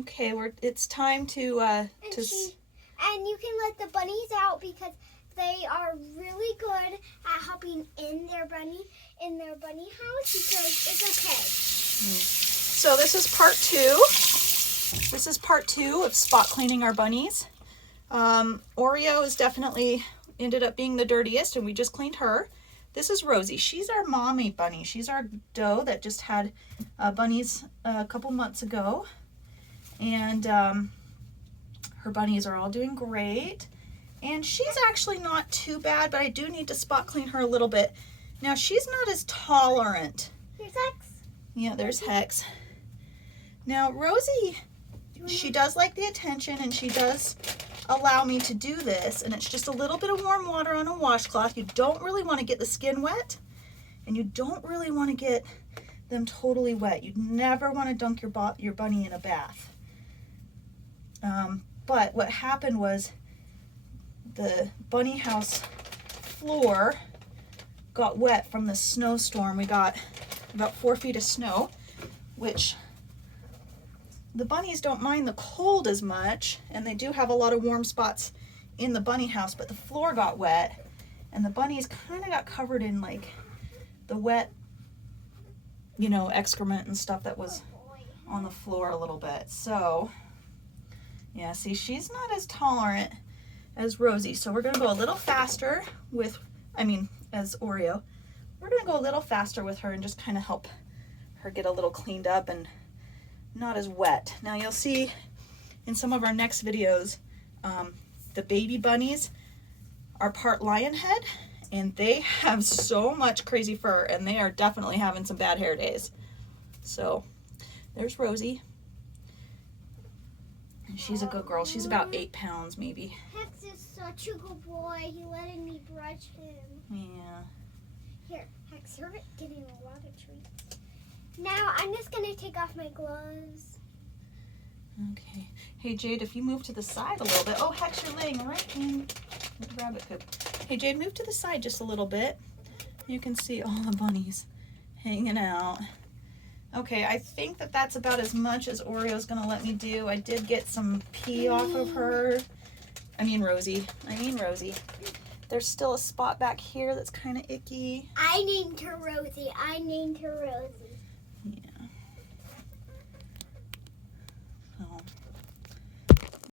Okay, it's time to And you can let the bunnies out because they are really good at helping in their bunny house because it's okay. So this is part 2. This is part 2 of spot cleaning our bunnies. Oreo is definitely ended up being the dirtiest, and we just cleaned her. This is Rosie. She's our mommy bunny. She's our doe that just had bunnies a couple months ago. And her bunnies are all doing great. And she's actually not too bad, but I do need to spot clean her a little bit. Now, she's not as tolerant. There's Hex. Yeah, there's Hex. Now, Rosie, she does like the attention, and she does allow me to do this. And it's just a little bit of warm water on a washcloth. You don't really want to get the skin wet, and you don't really want to get them totally wet. You never want to dunk your bunny in a bath. But what happened was the bunny house floor got wet from the snowstorm. We got about 4 feet of snow, which the bunnies don't mind the cold as much, and they do have a lot of warm spots in the bunny house, but the floor got wet, and the bunnies kind of got covered in like the wet, excrement and stuff that was on the floor a little bit. So yeah, see, she's not as tolerant as Rosie. So we're going to go a little faster as Oreo. We're going to go a little faster with her and just kind of help her get a little cleaned up and not as wet. Now you'll see in some of our next videos, the baby bunnies are part lion head, and they have so much crazy fur, and they are definitely having some bad hair days. So there's Rosie. And she's a good girl. She's about 8 pounds maybe. Hex is such a good boy. He letting me brush him. Yeah. Here, Hex, you're getting a lot of treats. Now I'm just gonna take off my gloves. Okay. Hey Jade, if you move to the side a little bit. Oh, Hex, you're laying right in the rabbit coop. Hey Jade, move to the side just a little bit. You can see all the bunnies hanging out. Okay, I think that's about as much as Oreo's gonna let me do. I did get some pee off of her. Rosie. There's still a spot back here that's kind of icky. I named her Rosie.